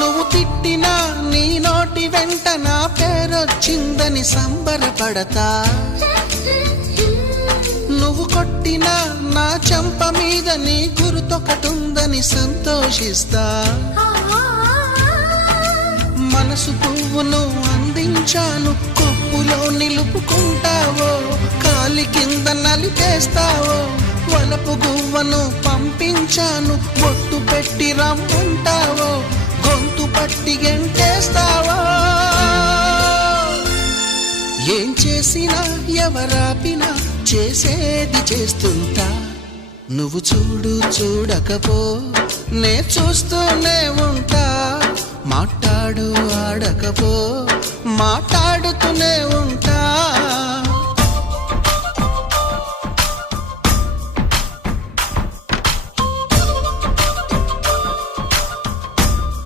నువ్వు తిట్టినా నీ నోటి వెంట నా పేరొచ్చిందని సంబరపడతా, నువ్వు కొట్టినా నా చెంప మీద నీ గుర్తొకటుందని సంతోషిస్తా. మనసు పువ్వును అందించాను, కొప్పులో నిలుపుకుంటావో, కాలి కింద నలిపేస్తావో. వలపు గువ్వను పంపించాను, బొట్టు పెట్టి రమ్మంటావో, గొంతు పట్టి గెంటేస్తావో. ఏం చేసినా ఎవరాపినా చేసేది చేస్తుంటా. నువ్వు చూడు చూడకపో నే చూస్తూనే ఉంటా. మాట్లాడు ఆడకపో మాట్లాడుతూనే ఉంటా.